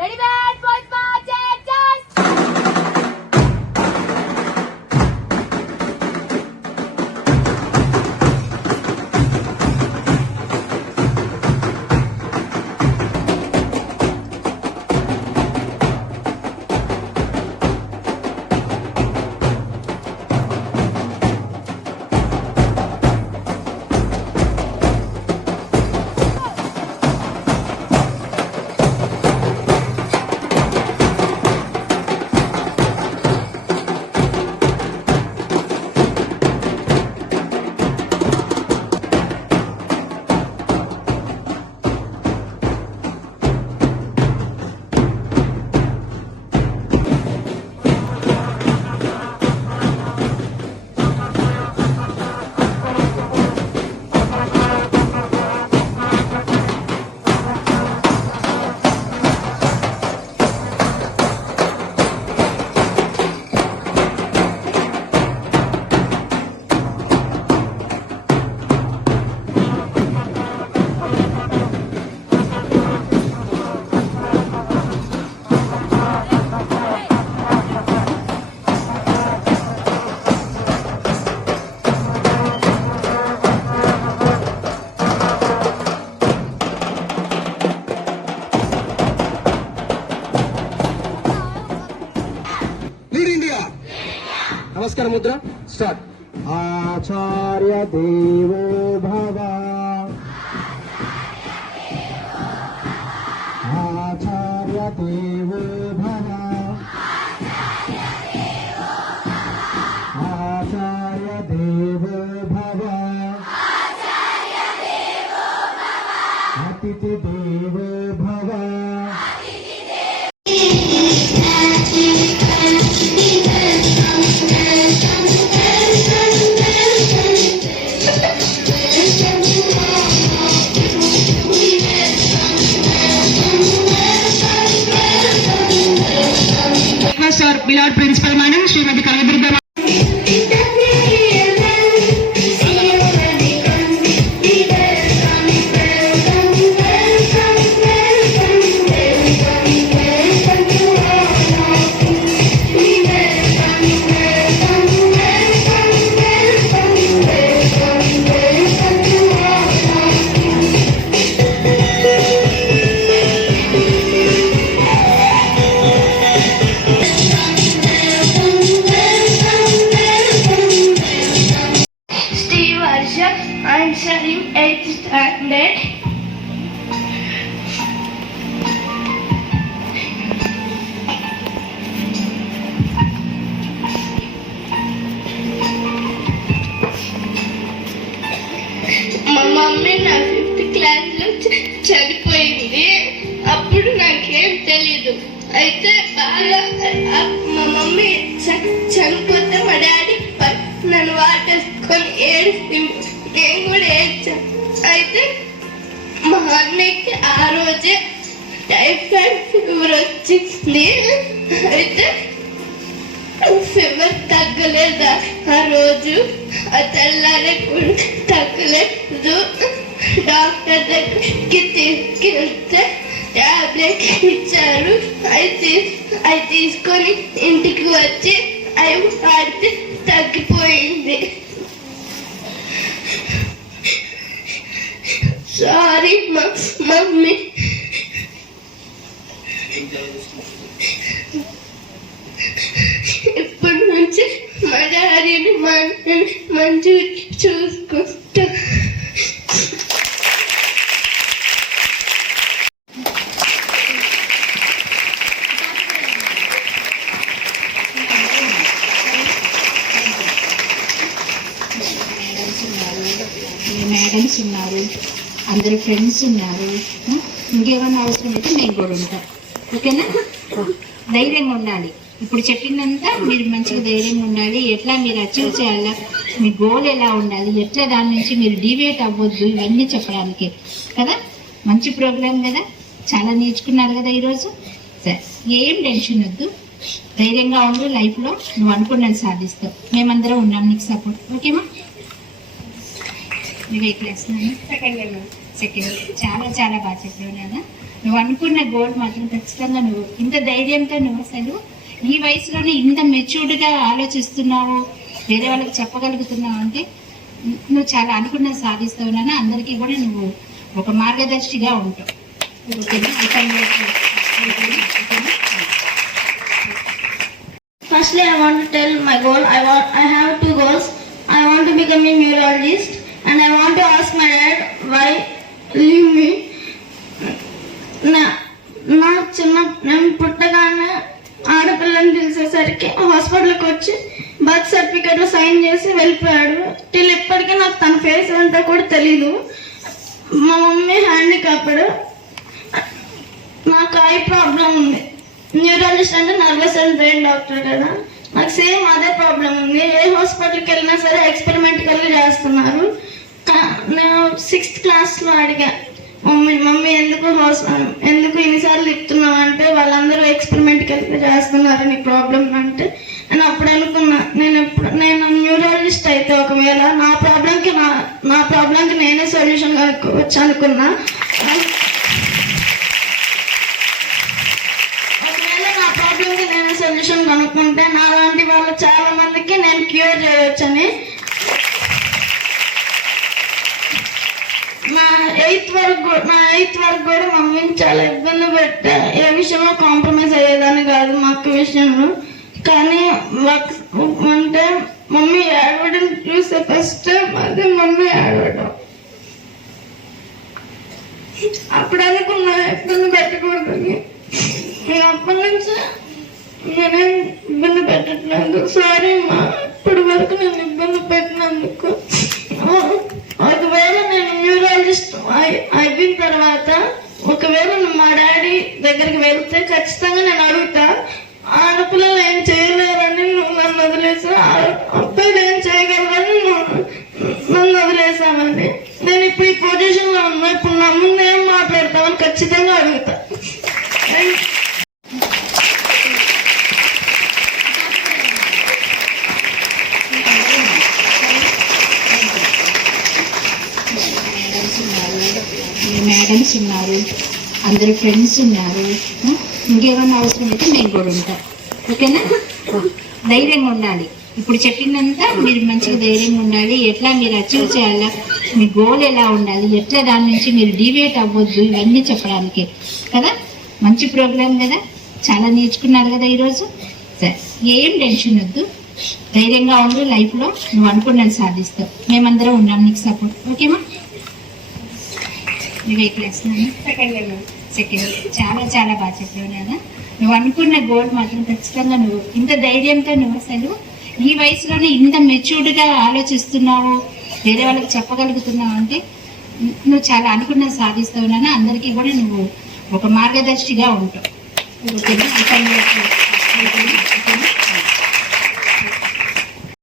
Ready bat boys March नमस्कार मुद्रा start. आचार्य देवो भव आचार्य देवो भव आचार्य देवो भव अतिथि देवो भव और beloved principal madam Shrimati Kaldurga I'm studying 8th standard. మా మమ్మీ నా 5th క్లాస్లో చనిపోయింది. అప్పుడు నాకేం తెలీదు. అయితే బాగా మా మమ్మీ చనిపోతే మా డాడీ నన్ను వాటేసుకొని ఏడిస్తే నేను కూడా ఏడ్చాను. అయితే మా అన్నయ్యకి ఆ రోజే టైఫాయిడ్ ఫీవర్ వచ్చింది. అయితే ఫీవర్ తగ్గలేదు ఆ రోజు. ఆ తెల్లారే కూడా తగ్గలేదు. డాక్టర్ దగ్గరికి తీసుకెళ్తే టాబ్లెట్ ఇచ్చారు. అవి తీసుకొని ఇంటికి వచ్చి అవి వాడితే తగ్గిపోయింది. Sorry mummy. ఇప్పటి నుంచి మా డాడీని మంచిగా చూసుకుంటా. మేడమ్స్ ఉన్నారు, అందరు ఫ్రెండ్స్ ఉన్నారు. ఇంకేమన్నా అవసరం అయితే మేము కూడా ఉంటాం. ఓకేనా? ధైర్యంగా ఉండాలి. ఇప్పుడు చెప్పిందంతా మీరు మంచిగా ధైర్యంగా ఉండాలి. ఎట్లా మీరు అచీవ్ చేయాలా, మీ గోల్ ఎలా ఉండాలి, ఎట్లా దాని నుంచి మీరు డివేట్ అవ్వద్దు, ఇవన్నీ చెప్పడానికి కదా. మంచి ప్రోగ్రామ్ కదా, చాలా నేర్చుకున్నారు కదా ఈరోజు. సరే, ఏం టెన్షన్ వద్దు, ధైర్యంగా ఉండు. లైఫ్లో నువ్వు అనుకున్నది సాధిస్తావు. మేమందరం ఉన్నాం నీకు సపోర్ట్. ఓకేమా? నువ్వు ఏ క్లాస్? సెకండ్. చాలా చాలా బాగా చెప్పావు నాన్న. నువ్వు అనుకున్న గోల్ మాత్రం ఖచ్చితంగా నువ్వు ఇంత ధైర్యంతో నువ్వు అసలు ఈ వయసులోనే ఇంత మెచ్యూర్డ్గా ఆలోచిస్తున్నావు, వేరే వాళ్ళకి చెప్పగలుగుతున్నావు అంటే నువ్వు చాలా అనుకున్న సాధిస్తావునని అందరికీ కూడా నువ్వు ఒక మార్గదర్శిగా ఉంటావు. Firstly, I want to tell my goal. I have 2 goals. I want to become a neurologist, and I want to ask my dad why leave me. నా నేను పుట్టగానే ఆడపిల్లని తెలిసేసరికి హాస్పిటల్కి వచ్చి బర్త్ సర్టిఫికేట్లో సైన్ చేసి వెళ్ళిపోయాడు. టిల్ ఇప్పటికీ నాకు తన ఫేస్ అంతా కూడా తెలీదు. మా మమ్మీ హ్యాండిక్యాప్డ్, నాకు ఐ ప్రాబ్లం ఉంది. న్యూరాలజిస్ట్ అంటే నర్వస్ అండ్ బ్రెయిన్ డాక్టర్ కదా, నాకు సేమ్ అదే ప్రాబ్లం ఉంది. ఏ హాస్పిటల్కి వెళ్ళినా సరే ఎక్స్పెరిమెంటల్గా చేస్తున్నారు. నేను 6th క్లాస్లో అడిగా మమ్మీ ఎందుకు ఇన్నిసార్లు చెప్తున్నావు అంటే వాళ్ళందరూ ఎక్స్పెరిమెంటల్గా చేస్తున్నారు నీ ప్రాబ్లం అంటే. నేను అప్పుడు అనుకున్నా నేను న్యూరాలజిస్ట్ అయితే ఒకవేళ నా ప్రాబ్లంకి నేనే సొల్యూషన్ కనుక్కోవచ్చు అనుకున్నా. నేను సొల్యూషన్ కనుక్కుంటే నాలాంటి వాళ్ళు చాలా మందికి నేను క్యూర్ చేయవచ్చని. నా ఎయిత్ వరకు కూడా మమ్మీని చాలా ఇబ్బంది పెట్టా. ఏ విషయంలో కాంప్రమైజ్ అయ్యేదాన్ని కాదు మా అక్క విషయంలో. కానీ అంటే మమ్మీ ఏడవడం చూస్తే ఫస్ట్ టైం అదే మమ్మీ ఏడవడం. అప్పుడు అనుకున్నా ఇబ్బంది పెట్టకూడదని. నేను అప్పటి నుంచి నేనేం ఇబ్బంది పెట్టట్లేదు. సారీ మా ఇప్పటి వరకు నేను ఇబ్బంది పెట్టినందుకు. ఒకవేళ నేను న్యూరాలజిస్ట్ అయిపోయిన తర్వాత ఒకవేళ మా డాడీ దగ్గరికి వెళ్తే ఖచ్చితంగా నేను అడుగుతా, ఆడపిల్లలు ఏం చేయలేరని నువ్వు నన్ను వదిలేసా, అబ్బాయిలు ఏం చేయగలరని నన్ను వదిలేసామని. నేను ఇప్పుడు ఈ పొజిషన్లో ఉన్నా, ఇప్పుడు నా ముందు ఏం మాట్లాడతామని ఖచ్చితంగా అడుగుతా. మేడమ్స్ ఉన్నారు, అందరు ఫ్రెండ్స్ ఉన్నారు. ఇంకేమన్నా అవసరం అయితే నేను కూడా ఉంటాను. ఓకేనా? ధైర్యంగా ఉండాలి. ఇప్పుడు చెప్పిందంతా మీరు మంచిగా ధైర్యంగా ఉండాలి. ఎట్లా మీరు అచీవ్ చేయాలా, మీ గోల్ ఎలా ఉండాలి, ఎట్లా దాని నుంచి మీరు డివియేట్ అవ్వద్దు, ఇవన్నీ చెప్పడానికి కదా. మంచి ప్రోగ్రామ్ కదా, చాలా నేర్చుకున్నారు కదా ఈరోజు. సరే, ఏం టెన్షన్ వద్దు, ధైర్యంగా ఉండు. లైఫ్లో నువ్వు అనుకున్నది సాధిస్తావు. మేమందరం ఉన్నాం నీకు సపోర్ట్. ఓకేమా? నువ్వు ఏ క్లాస్? సెకండ్. చాలా బాగా చెప్పావు నాన్న. నువ్వు అనుకున్న గోల్ మాత్రం ఖచ్చితంగా నువ్వు ఇంత ధైర్యంతో నువ్వు అసలు ఈ వయసులోనే ఇంత మెచ్యూర్డ్గా ఆలోచిస్తున్నావు, వేరే వాళ్ళకి చెప్పగలుగుతున్నావు అంటే నువ్వు చాలా అనుకున్నది సాధిస్తావు నాన్న. అందరికీ కూడా నువ్వు ఒక మార్గదర్శిగా ఉంటావు. ఓకేనా?